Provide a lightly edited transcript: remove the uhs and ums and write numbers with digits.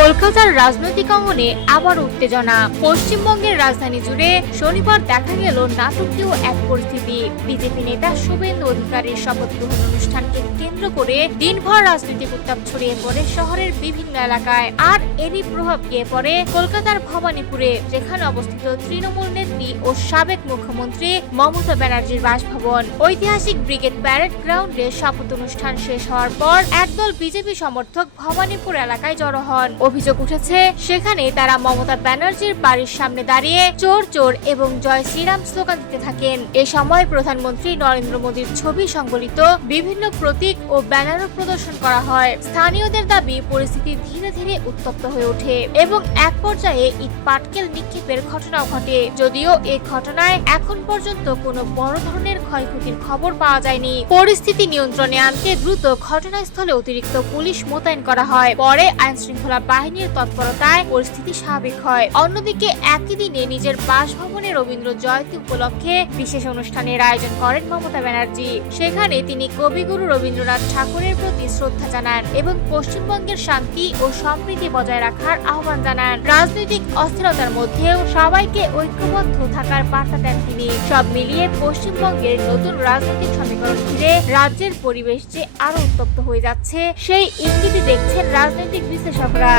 কলকাতার রাজনৈতিক অঙ্গনে আবার উত্তেজনা। পশ্চিমবঙ্গের রাজধানী জুড়ে শনিবার দেখা গেল নাটকীয় এক পরিস্থিতি। বিজেপি নেতা শুভেন্দু অধিকারীর শপথ গ্রহণ অনুষ্ঠানকে কেন্দ্র করে দিনভর রাজনৈতিক উত্তাপ ছড়িয়ে পড়ে শহরের বিভিন্ন এলাকায়। আর এরই প্রভাব গিয়ে পড়ে কলকাতার ভবানীপুরে, যেখানে অবস্থিত তৃণমূল নেত্রী ও সাবেক মুখ্যমন্ত্রী মমতা ব্যানার্জির বাসভবন। ঐতিহাসিক ব্রিগেড প্যারেড গ্রাউন্ডে শপথ অনুষ্ঠান শেষ হওয়ার পর একদল বিজেপি সমর্থক ভবানীপুর এলাকায় জড়ো হন। অভিযোগ উঠেছে, সেখানে তারা মমতা ব্যানার্জির বাড়ির সামনে দাঁড়িয়ে চোর চোর এবং জয় শ্রীরাম স্লোগান দিতে থাকেন। এ সময় প্রধানমন্ত্রী নরেন্দ্র মোদীর ছবি সংবলিত বিভিন্ন প্রতীক ও ব্যানারও প্রদর্শন করা হয়। স্থানীয়দের দাবি, পরিস্থিতি ধীরে ধীরে উত্তপ্ত হয়ে ওঠে এবং এক পর্যায়ে ইট পাটকেল নিক্ষেপের ঘটনাও ঘটে। যদিও এই ঘটনায় এখন পর্যন্ত কোনো বড় ধরনের ক্ষয়ক্ষতির খবর পাওয়া যায়নি। পরিস্থিতি নিয়ন্ত্রণে আনতে দ্রুত ঘটনাস্থলে অতিরিক্ত পুলিশ মোতায়েন করা হয়। পরে আইন শৃঙ্খলা বাহিনীর তৎপরতায় পরিস্থিতি স্বাভাবিক হয়। অন্যদিকে একই দিনে নিজের বাসভবনে রবীন্দ্র জয়ন্তী উপলক্ষে বিশেষ অনুষ্ঠানের আয়োজন করেন মমতা ব্যানার্জি। সেখানে তিনি কবিগুরু রবীন্দ্রনাথ ঠাকুরের প্রতি শ্রদ্ধা জানান এবং পশ্চিমবঙ্গের শান্তি ও সম্প্রীতি বজায় রাখার আহ্বান জানান। রাজনৈতিক অস্থিরতার মধ্যেও সবাইকে ঐক্যবদ্ধ থাকার বার্তা দেন তিনি। সব মিলিয়ে পশ্চিমবঙ্গের নতুন রাজনৈতিক সমীকরণ ঘিরে রাজ্যের পরিবেশ যে আরো উত্তপ্ত হয়ে যাচ্ছে, সেই ইঙ্গিতই দেখছেন রাজনৈতিক বিশ্লেষকরা।